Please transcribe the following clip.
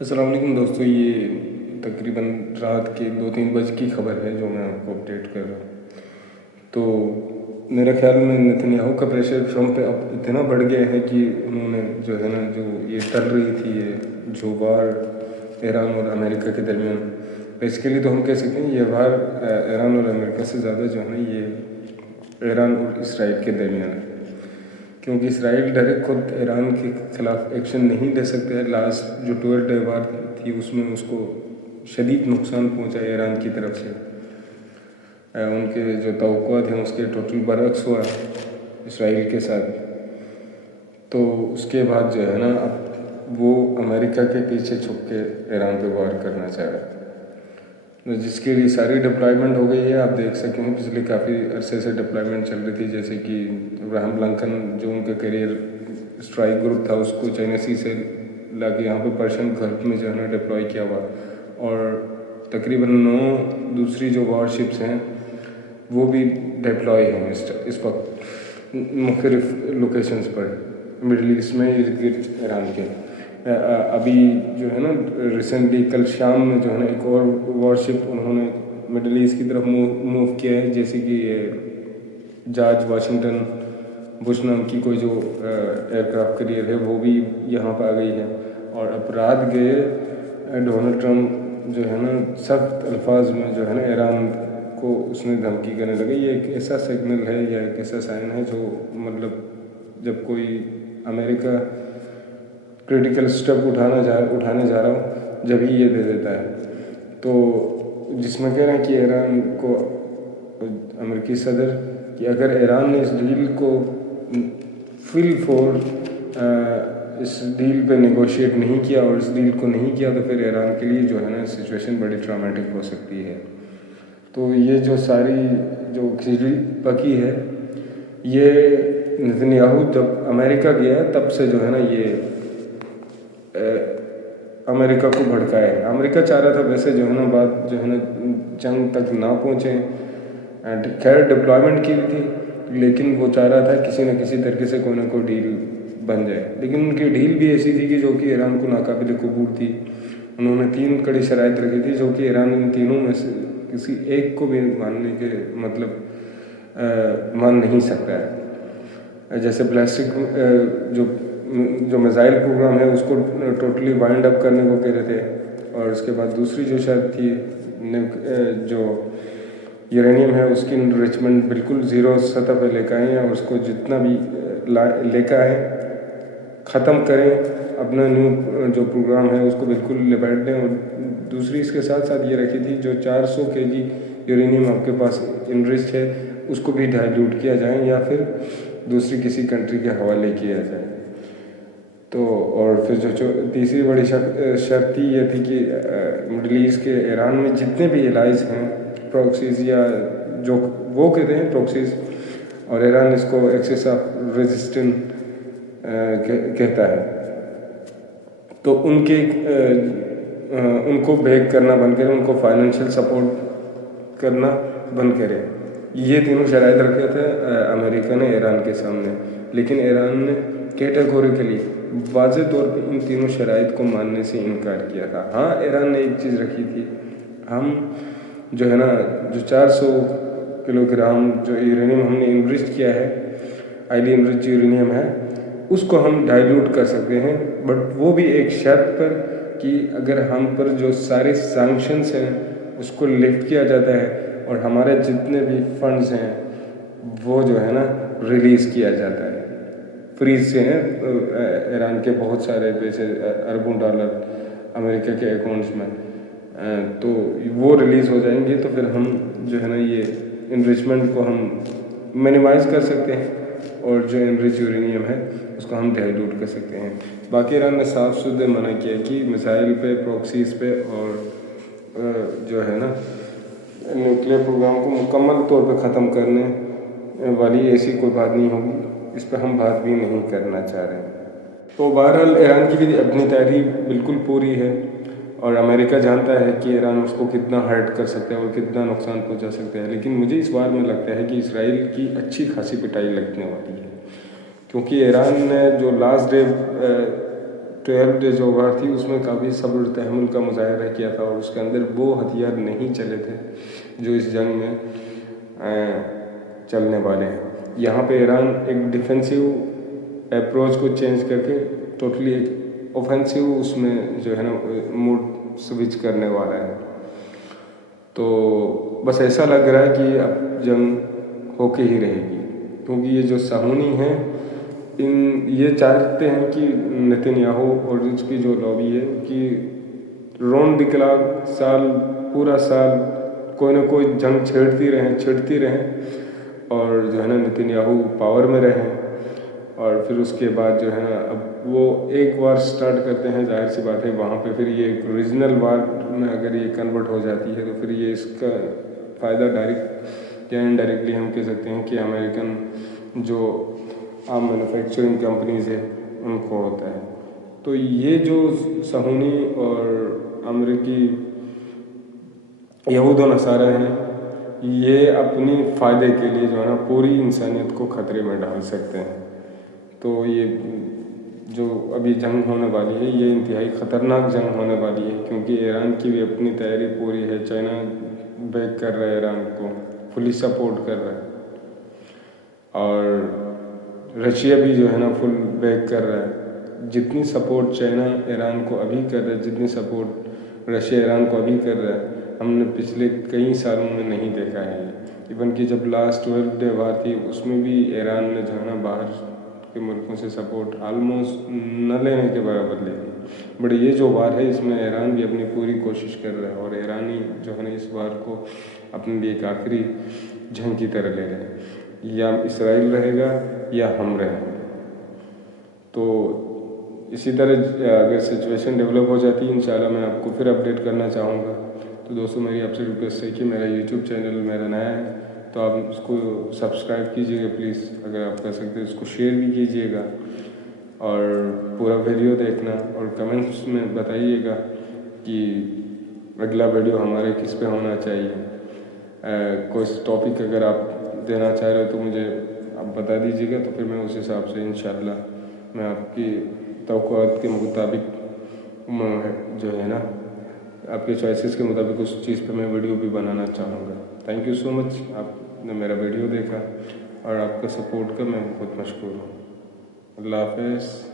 अस्सलाम वालेकुम दोस्तों, ये तकरीबन रात के 2-3 बजे की ख़बर है जो मैं आपको अपडेट कर रहा हूँ। तो मेरा ख्याल में नेतन्याहू का प्रेशर ट्रंप पे अब इतना बढ़ गया है कि उन्होंने जो है ना, जो ये टल रही थी, ये जो वार ईरान और अमेरिका के दरमियान, बेसिकली तो हम कह सकते हैं ये वार ईरान और अमेरिका से ज़्यादा जो है ना, ये ईरान और इसराइल के दरमियान है। क्योंकि इसराइल डायरेक्ट खुद ईरान के ख़िलाफ़ एक्शन नहीं ले सकते हैं। लास्ट जो 12 डे वार थी उसमें उसको शदीद नुकसान पहुंचा ईरान की तरफ से। उनके जो तवक्कुआत हैं उसके टोटल बरअक्स हुआ इसराइल के साथ। तो उसके बाद जो है ना, अब वो अमेरिका के पीछे छुप के ईरान पे वार करना चाह रहा है, तो जिसके लिए सारी डिप्लॉयमेंट हो गई है। आप देख सकते हैं पिछले काफ़ी अरसे से डिप्लॉयमेंट चल रही थी, जैसे कि अब्राहम लिंकन जो उनका करियर स्ट्राइक ग्रुप था उसको चाइना सी से लाके यहाँ पे पर्शियन गल्फ में जो है ना डिप्लॉय किया हुआ, और तकरीबन 9 दूसरी जो वॉरशिप्स हैं वो भी डिप्लॉय हैं इस वक्त मुख्तलिफ लोकेशंस पर मिडल ईस्ट में, इर्द गिर्द ईरान के। अभी जो है ना, रिसेंटली कल शाम में जो है ना एक और वॉरशिप उन्होंने मिडल ईस्ट की तरफ मूव किया है, जैसे कि जॉर्ज वाशिंगटन बुश नाम की कोई जो एयरक्राफ्ट कैरियर है वो भी यहाँ पर आ गई है। और अब रात गए डोनाल्ड ट्रंप जो है ना सख्त अल्फाज में जो है ना ईरान को उसने धमकी करने लगे। ये एक ऐसा सिग्नल है या एक ऐसा साइन है जो मतलब जब कोई अमेरिका क्रिटिकल स्टेप उठाने जा रहा हो जब ही ये दे देता है। तो जिसमें कह रहे हैं कि ईरान को अमेरिकी सदर कि अगर ईरान ने इस डील को फिल फोर इस डील पे नेगोशिएट नहीं किया और इस डील को नहीं किया तो फिर ईरान के लिए जो है ना सिचुएशन बड़ी ट्रामेटिक हो सकती है। तो ये जो सारी जो खिचड़ी पकी है, ये नेतन्याहू जब अमेरिका गया तब से जो है ना ये अमेरिका को भड़काया है। अमेरिका चाह रहा था वैसे जो है ना बात जो है ना जंग तक ना पहुँचे, एंड खैर डिप्लॉयमेंट की थी, लेकिन वो चाह रहा था किसी न किसी तरीके से कोई ना कोई डील बन जाए। लेकिन उनकी डील भी ऐसी थी कि जो कि ईरान को नाकाबिल कबूल थी। उन्होंने 3 कड़ी शराइत रखी थी जो कि ईरान इन तीनों में से किसी एक को भी मानने के मतलब मान नहीं सकता है। जैसे बैलिस्टिक जो मिसाइल प्रोग्राम है उसको टोटली वाइंड अप करने को कह रहे थे, और उसके बाद दूसरी जो शर्त थी जो यूरेनियम है उसकी इनरिचमेंट बिल्कुल ज़ीरो सतह पे लेकर आएँ और उसको जितना भी लेकर आए ख़त्म करें, अपना न्यू जो प्रोग्राम है उसको बिल्कुल लिबर्ट दें। और दूसरी इसके साथ साथ ये रखी थी जो 400 kg यूरेनियम आपके पास इनरिच्ड है उसको भी डाइल्यूट किया जाए या फिर दूसरी किसी कंट्री के हवाले किया जाए। तो और फिर जो तीसरी बड़ी शर्त थी ये थी कि मिडल ईस्ट के ईरान में जितने भी एलाइज हैं प्रॉक्सीज या जो वो कहते हैं प्रॉक्सीज, और ईरान इसको एक्सेस ऑफ रेजिस्टेंस कहता है, तो उनको बैक करना बंद करें, उनको फाइनेंशियल सपोर्ट करना बंद करें। ये तीनों शराइत रखे थे अमेरिका ने ईरान के सामने, लेकिन ईरान ने कैटेगोरिकली वाज़े तौर पे इन तीनों शराइत को मानने से इनकार किया था। हाँ, ईरान ने एक चीज़ रखी थी, हम जो है ना जो 400 किलोग्राम जो यूरेनियम हमने इनरिच्ड किया है, हाईली इनरिच्ड यूरेनियम है, उसको हम डाइल्यूट कर सकते हैं, बट वो भी एक शर्त पर कि अगर हम पर जो सारे सैंक्शंस हैं उसको लिफ्ट किया जाता है और हमारे जितने भी फंड्स हैं वो जो है ना रिलीज़ किया जाता है। फ्रीज से हैं ईरान के बहुत सारे पैसे अरबों डॉलर अमेरिका के अकाउंट्स में, तो वो रिलीज़ हो जाएंगे तो फिर हम जो है ना ये इनरिचमेंट को हम मिनिमाइज़ कर सकते हैं और जो इनरिच यूरेनियम है उसको हम डाइल्यूट कर सकते हैं। बाकी ईरान ने साफ सुथरे मना किया कि मिसाइल पे, प्रॉक्सीज पे और जो है ना न्यूक्लियर प्रोग्राम को मुकम्मल तौर पे ख़त्म करने वाली ऐसी कोई बात नहीं होगी, इस पर हम बात भी नहीं करना चाह रहे हैं। तो बहरहाल ईरान की भी अपनी तैयारी बिल्कुल पूरी है और अमेरिका जानता है कि ईरान उसको कितना हर्ट कर सकता है और कितना नुकसान पहुंचा सकता है। लेकिन मुझे इस बार में लगता है कि इसराइल की अच्छी खासी पिटाई लगने वाली है, क्योंकि ईरान ने जो लास्ट डे 12 डे जो वार थी उसमें काफ़ी सब्र तहम्मुल का मुजाहरा किया था और उसके अंदर वो हथियार नहीं चले थे जो इस जंग में चलने वाले हैं। यहाँ पे ईरान एक डिफेंसिव अप्रोच को चेंज करके टोटली एक ऑफेंसिव उसमें जो है ना मूड स्विच करने वाला है। तो बस ऐसा लग रहा है कि अब जंग होके ही रहेगी, क्योंकि ये जो साहूनी हैं ये चाहते हैं कि नेतन्याहू और उसकी जो लॉबी है कि रोन द क्लॉक पूरा साल कोई ना कोई जंग छिड़ती रहें और जो है ना नेतन्याहू पावर में रहें, और फिर उसके बाद जो है ना अब वो एक वार स्टार्ट करते हैं, जाहिर सी बात है वहाँ पे फिर ये एक रीजनल वार में अगर ये कन्वर्ट हो जाती है तो फिर ये इसका फ़ायदा डायरेक्ट या इनडायरेक्टली हम कह सकते हैं कि अमेरिकन जो आम मैन्युफैक्चरिंग कंपनीज है उनको होता है। तो ये जो सहूनी और अमेरिकी यहूद व नसारा हैं ये अपनी फ़ायदे के लिए जो है ना पूरी इंसानियत को ख़तरे में डाल सकते हैं। तो ये जो अभी जंग होने वाली है ये इंतहाई ख़तरनाक जंग होने वाली है, क्योंकि ईरान की भी अपनी तैयारी पूरी है। चाइना बैक कर रहा है ईरान को, फुली सपोर्ट कर रहा है, और रशिया भी जो है ना फुल बैक कर रहा है। जितनी सपोर्ट चाइना ईरान को अभी कर रहा है, जितनी सपोर्ट रशिया ईरान को अभी कर रहा है, हमने पिछले कई सालों में नहीं देखा है। इवन कि जब लास्ट 12 डे वार थी उसमें भी ईरान ने जो है ना बाहर के मुल्कों से सपोर्ट आलमोस्ट न लेने के बराबर ले ली। बट ये जो वार है इसमें ईरान भी अपनी पूरी कोशिश कर रहा है, और ईरानी जो है ना इस वार को अपने लिए एक आखिरी जंग की तरह ले रहे हैं, या इसराइल रहेगा या हम रहेंगे। तो इसी तरह अगर सिचुएशन डेवलप हो जाती है इंशाल्लाह मैं आपको फिर अपडेट करना चाहूँगा। तो दोस्तों मेरी आपसे रिक्वेस्ट है कि मेरा यूट्यूब चैनल मेरा नया है तो आप इसको सब्सक्राइब कीजिएगा प्लीज़, अगर आप कर सकते हैं इसको शेयर भी कीजिएगा, और पूरा वीडियो देखना और कमेंट्स में बताइएगा कि अगला वीडियो हमारे किस पे होना चाहिए। कोई टॉपिक अगर आप देना चाह रहे हो तो मुझे आप बता दीजिएगा, तो फिर मैं उस हिसाब से इंशाल्लाह मैं आपकी तवक्कुआत के मुताबिक जो है ना आपके चॉइसेस के मुताबिक उस चीज़ पे मैं वीडियो भी बनाना चाहूँगा। थैंक यू सो मच, आपने मेरा वीडियो देखा और आपका सपोर्ट का मैं बहुत मशहूर हूँ। अल्लाह हाफ़िज़।